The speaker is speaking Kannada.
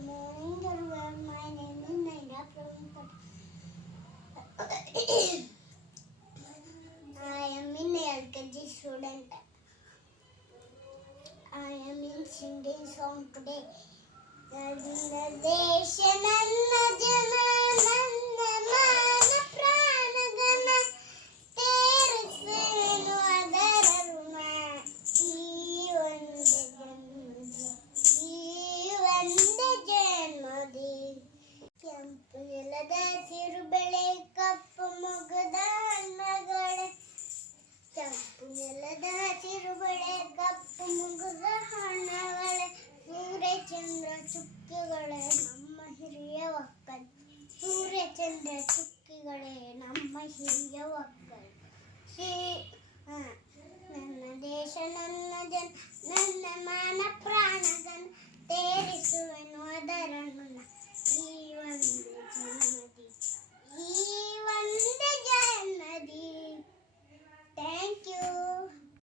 morning, everyone. My name is Naina from I am in LKG student. I am in singing song today. ದೇಶ ನನ್ನ ಜನ ನನ್ನ ಮಾನ ಪ್ರಾಣಗಣ ತೇರಿಸುವೆನು ಅದರ ಋಣ ಈ ಒಂದೇ ಜನ್ಮದಿ ಕೆಂಪು ನೆಲದ ಸಿರು ಬೆಳೆ ಕಪ್ಪು ಮೊಗದ ಹಣ್ಣಗಳೇ ಕೆಂಪು ನೆಲದ ಹಸಿರು ಬೆಳೆ ಕಪ್ಪು ಮುಗುದ ಹಣ್ಣಗಳೇ ಸೂರ್ಯಚಂದ್ರ ಚುಕ್ಕಿಗಳೇ ನಮ್ಮ ಹಿರಿಯ ಒಕ್ಕಲ್ ಸೂರ್ಯಚಂದ್ರ ಚುಕ್ಕಿಗಳೇ ನಮ್ಮ ಹಿರಿಯ ಒಕ್ಕಲ್ ನನ್ನ ದೇಶ ನನ್ನ ಜನ ನನ್ನ ಮಾನ ಪ್ರಾಣಗನ